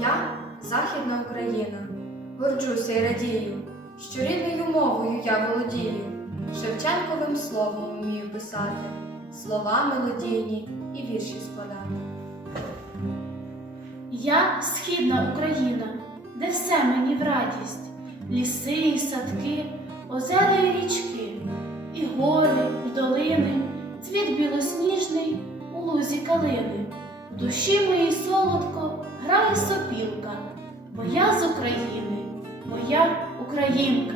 Я Західна Україна, горджуся і радію, що рідною мовою я володію, Шевченковим словом вмію писати, слова мелодійні і вірші складати. Я східна Україна, де все мені в радість, ліси і садки, озера і річки, і гори, і долини, цвіт білосніжний у лузі калини. В душі моїй солодко грає сопілка, бо я з України, моя українка.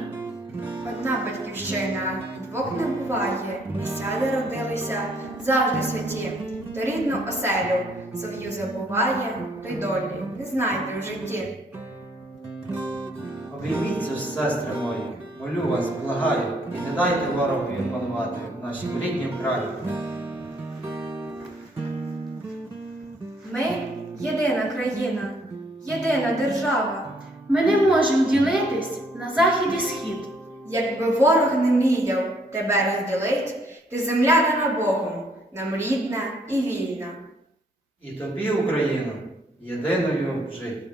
Одна батьківщина, двох не буває, місця, де родилися, завжди святі, то рідну оселю свою забуває, то й долі не знайде в житті. Обійміться ж, сестри мої, молю вас, благаю, і не дайте ворогові панувати в нашім ріднім краї. Ми єдина країна, єдина держава. Ми не можемо ділитись на захід і схід. Якби ворог не мріяв тебе розділить, ти земля дана Богом, нам рідна і вільна. І тобі, Україно, єдиною жить.